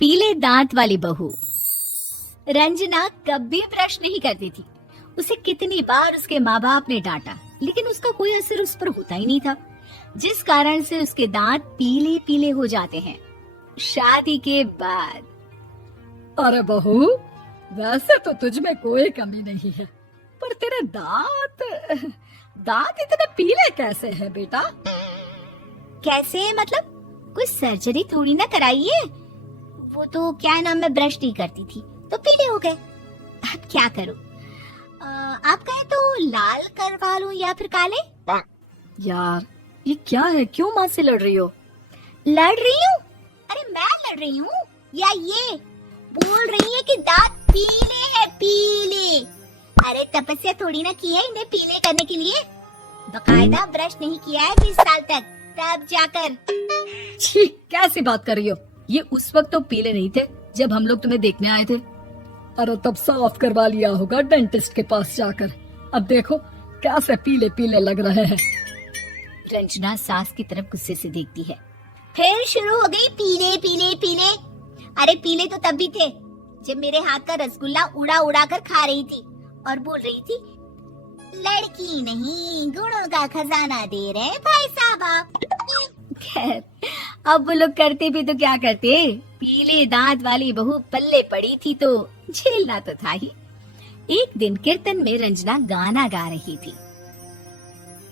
पीले दांत वाली बहू। रंजना कभी ब्रश नहीं करती थी। उसे कितनी बार उसके माँ बाप ने डांटा, लेकिन उसका कोई असर उस पर होता ही नहीं था, जिस कारण से उसके दांत पीले पीले हो जाते हैं। शादी के बाद। अरे बहू, वैसे तो तुझ में कोई कमी नहीं है, पर तेरे दांत दांत इतने पीले कैसे हैं बेटा? कैसे मतलब? कोई सर्जरी थोड़ी ना कराई है। वो तो क्या नाम, मैं ब्रश नहीं करती थी तो पीले हो गए। अब क्या करूं? आप कहें तो लाल करवा लूं या फिर काले? यार ये क्या है, क्यों माँ से लड़ रही हो? लड़ रही हूँ? अरे मैं लड़ रही हूँ या ये बोल रही है कि दांत पीले हैं, पीले। अरे तपस्या थोड़ी ना की है इन्हें पीले करने के लिए। बकायदा ब्रश नहीं किया है 20 साल तक, तब जाकर। छी, कैसी बात कर रही हो? ये उस वक्त तो पीले नहीं थे जब हम लोग तुम्हें देखने आए थे। अरे तब साफ करवा लिया होगा डेंटिस्ट के पास जाकर। अब देखो कैसे पीले पीले लग रहे हैं। रंजना सास की तरफ गुस्से से देखती है। फिर शुरू हो गई पीले पीले पीले। अरे पीले तो तब भी थे जब मेरे हाथ का रसगुल्ला उड़ा उड़ा कर खा रही थी और बोल रही थी, लड़की नहीं गुणों का खजाना दे रहे भाई साहब आप। खैर, अब वो लोग करते भी तो क्या करते, पीले दांत वाली बहू पल्ले पड़ी थी तो झेलना तो था ही। एक दिन कीर्तन में रंजना गाना गा रही थी।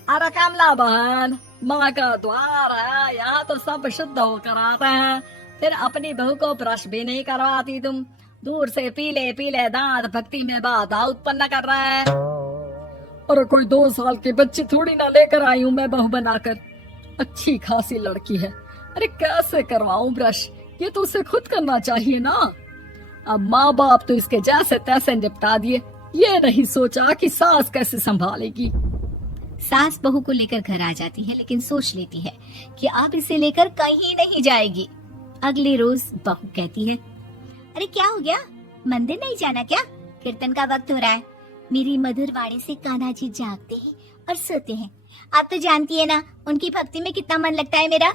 अरे कमला बहन, माँ का द्वार है, यहाँ तो सब शुद्ध होकर आते हैं, फिर अपनी बहू को ब्रश भी नहीं करवाती तुम। दूर से पीले पीले दांत भक्ति में बाधा उत्पन्न कर रहा है। अरे कोई 2 साल के बच्चे थोड़ी ना लेकर आई हूँ मैं बहू बनाकर। अच्छी खासी लड़की है, अरे कैसे करवाऊं ब्रश? ये तो उसे खुद करना चाहिए ना। अब माँ बाप तो इसके जैसे तैसे निपटा दिए, ये नहीं सोचा कि सास कैसे संभालेगी। सास बहू को लेकर घर आ जाती है, लेकिन सोच लेती है कि अब इसे लेकर कहीं नहीं जाएगी। अगले रोज बहू कहती है, अरे क्या हो गया, मंदिर नहीं जाना क्या? कीर्तन का वक्त हो रहा है। मेरी मधुर वाणी से कान्हा जी जागते हैं और सोते हैं। आप तो जानती है ना उनकी भक्ति में कितना मन लगता है मेरा।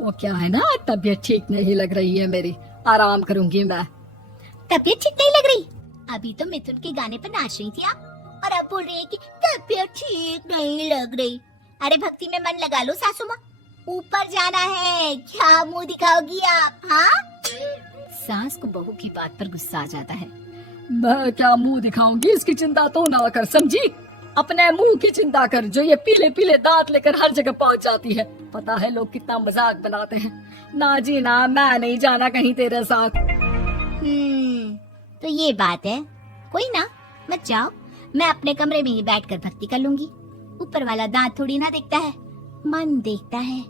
वो क्या है ना, तबीयत ठीक नहीं लग रही है मेरी, आराम करूंगी मैं। तबीयत ठीक नहीं लग रही? अभी तो मिथुन के गाने पर नाच रही थी आप, और अब बोल रही है कि तबीयत ठीक नहीं लग रही। अरे भक्ति में मन लगा लो सासू माँ, ऊपर जाना है, क्या मुंह दिखाओगी आप? हाँ? सास को बहू की बात पर गुस्सा आ जाता है। मैं क्या मुंह दिखाऊंगी, इसकी चिंता तो ना कर, समझी? अपने मुंह की चिंता कर, जो ये पीले पीले दांत लेकर हर जगह पहुंच जाती है। पता है लोग कितना मजाक बनाते हैं। ना जी ना, मैं नहीं जाना कहीं तेरे साथ। तो ये बात है। कोई ना, मत जाओ, मैं अपने कमरे में ही बैठकर भक्ति कर लूंगी। ऊपर वाला दांत थोड़ी ना देखता है, मन देखता है,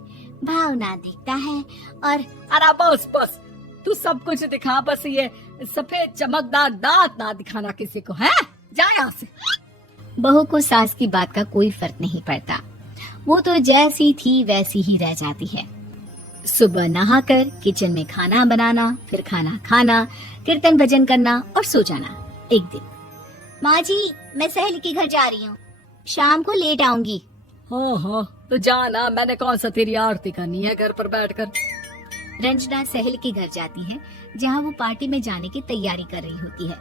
भावना देखता है। और अरे बस बस, तू सब कुछ दिखा, बस ये सफेद चमकदार दांत ना दिखाना किसी को, है? जा यहाँ से। बहू को सास की बात का कोई फर्क नहीं पड़ता, वो तो जैसी थी वैसी ही रह जाती है। सुबह नहाकर किचन में खाना बनाना, फिर खाना खाना, कीर्तन भजन करना और सो जाना। एक दिन, माँ जी मैं सहेली के घर जा रही हूँ, शाम को लेट आऊंगी। हाँ हाँ तो जाना, मैंने कौन सा तेरी आरती करनी है घर पर बैठकर। रंजना सहेली के घर जाती है, जहाँ वो पार्टी में जाने की तैयारी कर रही होती है।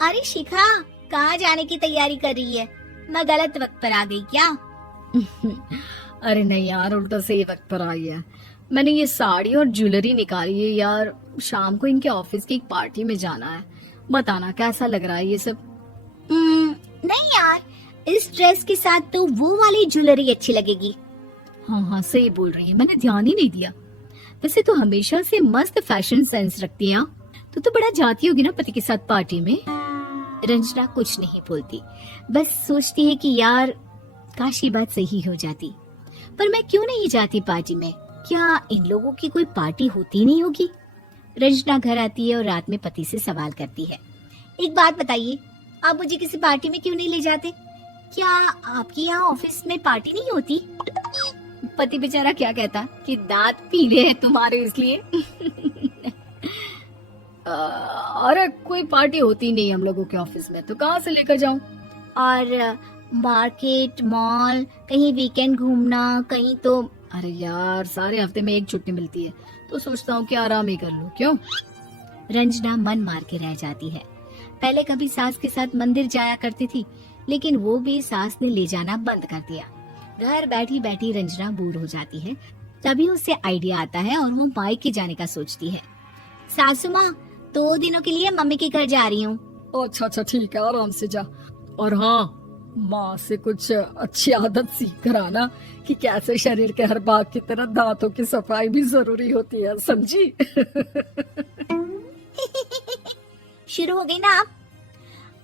अरे शिखा, कहाँ जाने की तैयारी कर रही है? मैं गलत वक्त पर आ गई क्या? अरे नहीं यार, उल्टा सही वक्त पर आई है। मैंने ये साड़ी और ज्वेलरी निकाली है यार, शाम को इनके ऑफिस की एक पार्टी में जाना है। बताना कैसा लग रहा है ये सब? नहीं यार, इस ड्रेस के साथ तो वो वाली ज्वेलरी अच्छी लगेगी। हाँ हाँ सही बोल रही है, मैंने ध्यान ही नहीं दिया। वैसे तो हमेशा से मस्त फैशन सेंस रखती है। तो बड़ा जाती होगी ना पति के साथ पार्टी में। रंजना कुछ नहीं बोलती, बस सोचती है कि यार काश ये बात सही हो जाती, पर मैं क्यों नहीं जाती पार्टी में? क्या इन लोगों की कोई पार्टी होती नहीं होगी? रंजना घर आती है और रात में पति से सवाल करती है, एक बात बताइए, आप मुझे किसी पार्टी में क्यों नहीं ले जाते? क्या आपके यहाँ ऑफिस में पार्टी नहीं होती? पति बेचारा क्या कहता कि दांत पीले हैं तुम्हारे इसलिए। अरे कोई पार्टी होती नहीं हम लोगों के ऑफिस में, तो कहाँ से लेकर जाऊं? और मार्केट, मॉल, कहीं वीकेंड घूमना, कहीं तो। अरे यार, सारे हफ्ते में एक छुट्टी मिलती है तो सोचता हूँ कि आराम ही कर लूं। क्यों? रंजना मन मार के रह जाती है। पहले कभी सास के साथ मंदिर जाया करती थी, लेकिन वो भी सास ने ले जाना बंद कर दिया। घर बैठी बैठी रंजना बोर हो जाती है। तभी उसे आइडिया आता है और वो मायके जाने का सोचती है। सासू माँ, 2 दिनों के लिए मम्मी के घर जा रही हूँ। अच्छा अच्छा, ठीक है, आराम से जा। और हाँ, माँ से कुछ अच्छी आदत सीख कर आना कि कैसे शरीर के हर भाग की तरह दांतों की सफाई भी जरूरी होती है, समझी? शुरू हो गई ना आप?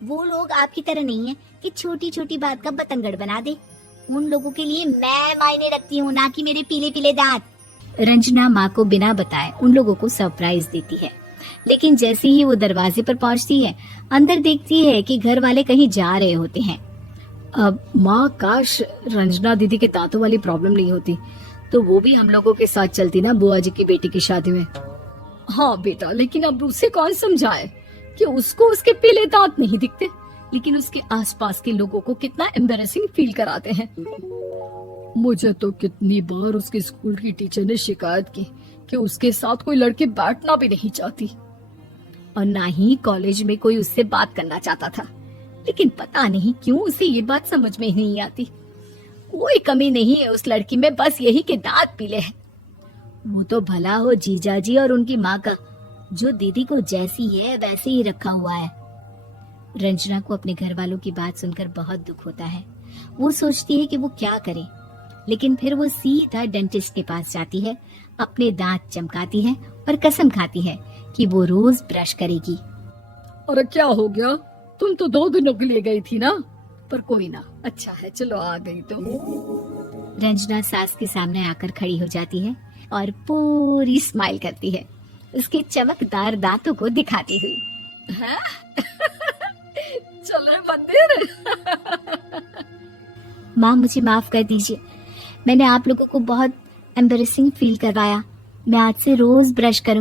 वो लोग आपकी तरह नहीं है कि छोटी छोटी बात का बतंगड़ बना दे। उन लोगों के लिए मैं मायने रखती हूँ, ना कि मेरे पीले पीले दांत। रंजना माँ को बिना बताए उन लोगों को सरप्राइज देती है, लेकिन जैसे ही वो दरवाजे पर पहुंचती है, अंदर देखती है कि घर वाले कहीं जा रहे होते हैं। अब माँ, काश रंजना दीदी के दांतों वाली प्रॉब्लम नहीं होती तो वो भी हम लोगों के साथ चलती ना बुआ जी की बेटी की शादी में। हाँ बेटा, लेकिन अब उसे कौन समझाए कि उसको उसके पीले दांत नहीं दिखते, लेकिन उसके आसपास के लोगों को कितना एम्बैरेसिंग फील कराते हैं। मुझे तो कितनी बार उसके स्कूल की टीचर ने शिकायत की कि उसके साथ कोई लड़की बैठना भी नहीं चाहती, और ना ही कॉलेज में कोई उससे बात करना चाहता था। लेकिन पता नहीं क्यों उसे ये बात समझ में ही नहीं आती। कोई कमी नहीं है उस लड़की में, बस यही कि दांत पीले हैं। वो तो भला हो जीजा जी और उनकी माँ का, जो दीदी को जैसी है वैसे ही रखा हुआ है। रंजना को अपने घर वालों की बात सुनकर बहुत दुख होता है। वो सोचती है कि वो क्या करे, लेकिन फिर वो सीधा डेंटिस्ट के पास जाती है, अपने दांत चमकाती है और कसम खाती है कि वो रोज ब्रश करेगी। अरे क्या हो गया? तुम तो 2 दिनों के लिए गई थी ना। पर कोई ना, अच्छा है, चलो आ गई तो। रंजना सास के सामने आकर खड़ी हो जाती है और पूरी स्माइल करती है, उसके चमकदार दांतों को दिखाती हुई। हैं? चलो मंदिर। माँ, मुझे माफ कर दीजिए, मैंने आप लोगों को बहुत एम्बैरेसिंग फील करवाया। मैं आज से रोज ब्रश करूँ।